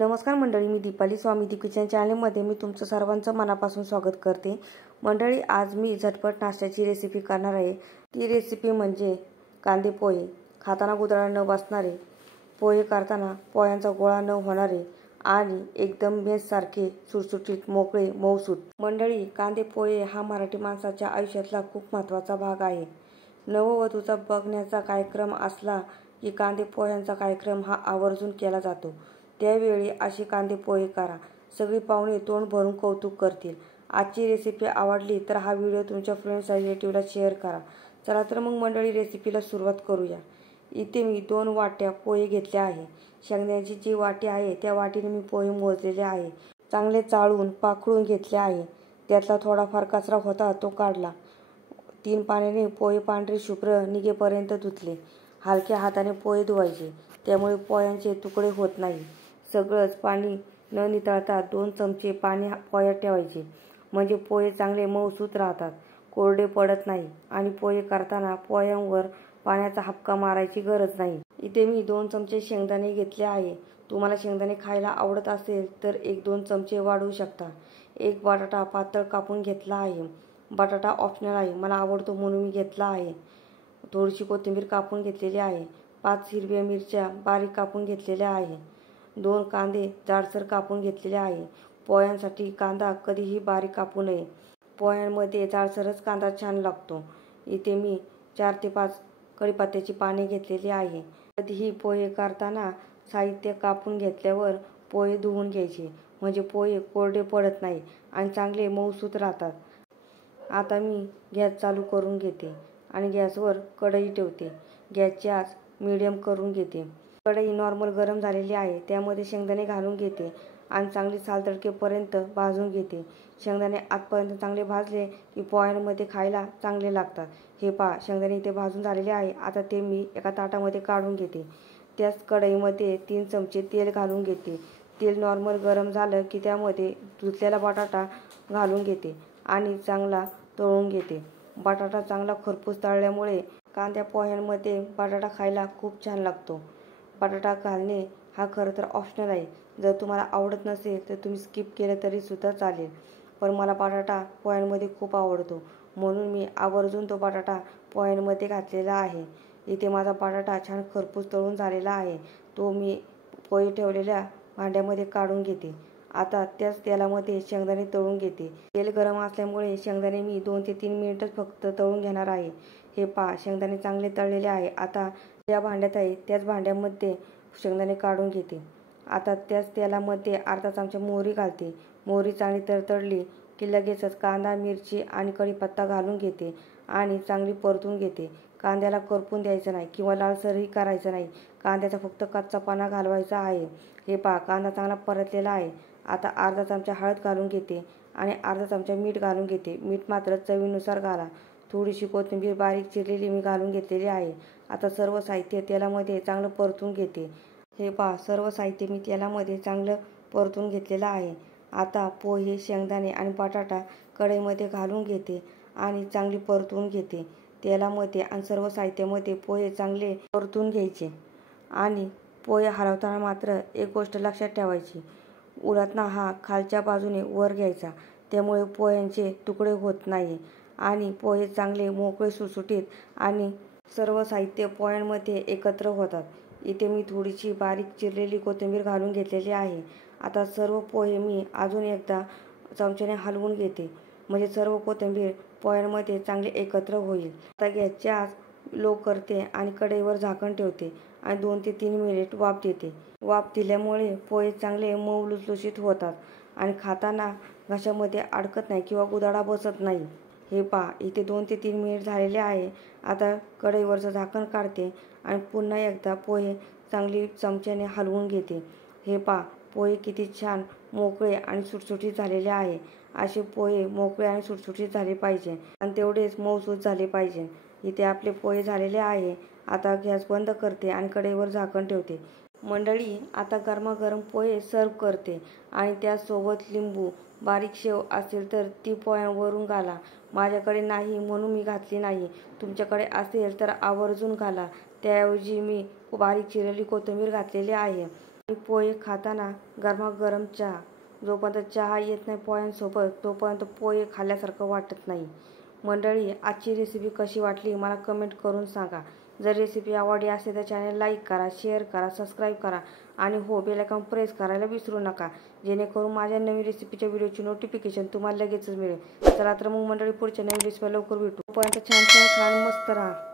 नमस्कार मंडळी, मी दीपाली स्वामी किचन चॅनलमध्ये मी तुमचं सर्वांचं मनापासून स्वागत करते। मंडळी, आज मी झटपट नाश्त्याची रेसिपी करणार आहे। ती रेसिपी म्हणजे कांदे पोहे। खाताना गुदळा न बसणारे, पोहे करताना पोह्यांचा गोळा न होणारे आणि एकदम मेससारखे सुटसुटीत मोकळे मऊसूत। मंडळी, कांदे पोहे हा मराठी माणसाच्या आयुष्यातला खूप महत्त्वाचा भाग आहे। नववधूचा बघण्याचा कार्यक्रम असला की कांदे पोह्यांचा कार्यक्रम हा आवर्जून केला जातो। त्यावेळी अशी कांदे पोहे करा, सगळी पाहुणे तोंड भरून कौतुक करतील। आजची रेसिपी आवडली तर हा व्हिडिओ तुमच्या फ्रेंड्स आणि रिलेटिव्हला शेअर करा। चला तर मग मंडळी, रेसिपीला सुरुवात करूया। इथे मी 2 वाट्या पोहे घेतले आहे। शेंगदाण्याची जी वाटी आहे त्या वाटीने मी पोहे मोजलेले आहे। चांगले चाळून पाखडून घेतले आहे। त्यातला थोडाफार कचरा होता तो काढला। 3 पाण्याने पोहे पांढरे शुभ्र निघेपर्यंत धुतले। हलक्या हाताने पोहे धुवायचे, त्यामुळे पोह्यांचे तुकडे होत नाही। सगळंच पाणी न नितळता 2 चमचे पाणी पोह्यात ठेवायचे, म्हणजे पोहे चांगले मऊसूत राहतात, कोरडे पडत नाही आणि पोहे करताना पोह्यांवर पाण्याचा हबका मारायची गरज नाही। इथे मी 2 चमचे शेंगदाणे घेतले आहे। तुम्हाला शेंगदाणे खायला आवडत असेल तर 1-2 चमचे वाढवू शकता। 1 बटाटा पातळ कापून घेतला आहे। बटाटा ऑप्शनल आहे, मला आवडतो म्हणून मी घेतला आहे। थोडीशी कोथिंबीर कापून घेतलेली आहे। 5 हिरव्या मिरच्या बारीक कापून घेतलेल्या आहे। 2 कांदे जाडसर कापून घेतलेले आहे। पोह्यांसाठी कांदा कधीही बारीक कापू नये, पोह्यांमध्ये जाडसरच कांदा छान लागतो। इथे मी 4 ते 5 कढीपत्त्याची पाने घेतलेली आहे। कधीही पोहे करताना साहित्य कापून घेतल्यावर पोहे धुवून घ्यायचे, म्हणजे पोहे कोरडे पडत नाही आणि चांगले मऊसूत राहतात। आता मी गॅस चालू करून घेते आणि गॅसवर कढई ठेवते। गॅसची आच मीडियम करून घेते। कढई नॉर्मल गरम झालेली आहे, त्यामध्ये शेंगदाणे घालून घेते आणि चांगली साल तडकेपर्यंत भाजून घेते। शेंगदाणे आतपर्यंत चांगले भाजले की पोह्यांमध्ये खायला चांगले लागतात। हे पहा, शेंगदाणे इथे भाजून झालेले आहे। आता ते मी एका ताटामध्ये काढून घेते। त्याच कढईमध्ये 3 चमचे तेल घालून घेते। तेल नॉर्मल गरम झालं की त्यामध्ये धुतलेला बटाटा घालून घेते आणि चांगला तळून घेते। बटाटा चांगला खरपूस तळल्यामुळे कांद्या पोह्यांमध्ये बटाटा खायला खूप छान लागतो। बटाटा घालणे हा खरं तर ऑप्शनल आहे। जर तुम्हाला आवडत नसेल तर तुम्ही स्किप केलं तरी सुद्धा चालेल, पण मला बटाटा पोह्यांमध्ये खूप आवडतो म्हणून मी आवर्जून तो बटाटा पोह्यांमध्ये घातलेला आहे। इथे माझा बटाटा छान खरपूस तळून झालेला आहे। तो मी पोहे ठेवलेल्या भांड्यामध्ये काढून घेते। आता त्याच तेलामध्ये शेंगदाणे तळून घेते। तेल गरम असल्यामुळे शेंगदाणे मी 2 ते 3 मिनिटच फक्त तळून घेणार आहे। हे पहा, शेंगदाणे चांगले तळलेले आहे। आता ज्या भांड्यात आहे त्याच भांड्यामध्ये शेंगदाणे काढून घेते। आता त्याच तेलामध्ये अर्धा चमचा मोहरी घालते। मोहरी चांगली तडतडली की लगेचच कांदा, मिरची आणि कढीपत्ता घालून घेते आणि चांगली परतून घेते। कांद्याला करपून द्यायचं नाही किंवा लालसरही करायचं नाही, कांद्याचा फक्त कच्चापणा घालवायचा आहे। हे पहा, कांदा चांगला परतलेला आहे। आता अर्धा चमचा हळद घालून घेते आणि अर्धा चमचा मीठ घालून घेते। मीठ मात्र चवीनुसार घाला। थोडीशी कोथिंबीर बारीक चिरलेली मी घालून घेतलेली आहे। आता सर्व साहित्य तेलामध्ये चांगलं परतून घेते। हे पहा, सर्व साहित्य मी तेलामध्ये चांगलं परतून घेतलेलं आहे। आता पोहे, शेंगदाणे आणि बटाटा कढईमध्ये घालून घेते आणि चांगली परतून घेते। तेलामध्ये आणि सर्व साहित्यामध्ये पोहे चांगले परतून घ्यायचे आणि पोहे हलवताना मात्र एक गोष्ट लक्षात ठेवायची, उलथणा हा खालच्या बाजूने वर घ्यायचा, त्यामुळे पोह्यांचे तुकडे होत नाही आणि पोहे चांगले मोकळे सुटसुटीत आणि सर्व साहित्य पोह्यांमध्ये एकत्र होतात। इथे मी थोडीशी बारीक चिरलेली कोथिंबीर घालून घेतलेली आहे। आता सर्व पोहे मी अजून एकदा चमच्याने हलवून घेते, म्हणजे सर्व कोथिंबीर पोह्यांमध्ये चांगले एकत्र होईल। आता गॅसची आच लो करते आणि कढईवर झाकण ठेवते आणि 2 ते 3 मिनिट वाफ देते। वाफ दिल्यामुळे पोहे चांगले मऊ लुसलुशीत होतात आणि खाताना घशामध्ये अडकत नाही किंवा गुदळा बसत नाही। हे पहा, इथे 2 ते 3 मिनिट झालेले आहे। आता कढईवरचं झाकण काढते आणि पुन्हा एकदा पोहे चांगली चमच्याने हलवून घेते। हे पहा, पोहे किती छान मोकळे आणि सुटसुटीत झालेले आहे। असे पोहे मोकळे आणि सुटसुटीत झाले पाहिजे आणि तेवढेच मऊसूत झाले पाहिजे। इथे आपले पोहे झालेले आहे। आता गॅस बंद करते आणि कढईवर झाकण ठेवते। मंडळी, आता गरमागरम पोहे सर्व करते आणि त्यासोबत लिंबू, बारीक शेव असेल तर ती पोह्यांवरून घाला। माझ्याकडे नाही म्हणून मी घातली नाही, तुमच्याकडे असेल तर आवर्जून घाला। त्याऐवजी मी बारीक चिरलेली कोथिंबीर घातलेली आहे। पोहे खाताना गरमागरम चहा. जोपर्यंत चहा येत नाही पोह्यांसोबत तोपर्यंत पोहे खाल्ल्यासारखं वाटत नाही. मंडळी, आजची रेसिपी कशी वाटली मला कमेंट करून सांगा. जर रेसिपी आवडली असेल तर चॅनल लाईक करा, शेअर करा, सबस्क्राईब करा आणि हो, बेल आयकॉन प्रेस करायला विसरू नका, जेणेकरून माझ्या नवीन रेसिपीच्या व्हिडिओची नोटिफिकेशन तुम्हाला लगेचच मिळेल. चला तर मग मंडळी, पुढच्या नवीन रेसिपी लवकर भेटू. तोपर्यंत छान छान खा आणि मस्त राहा.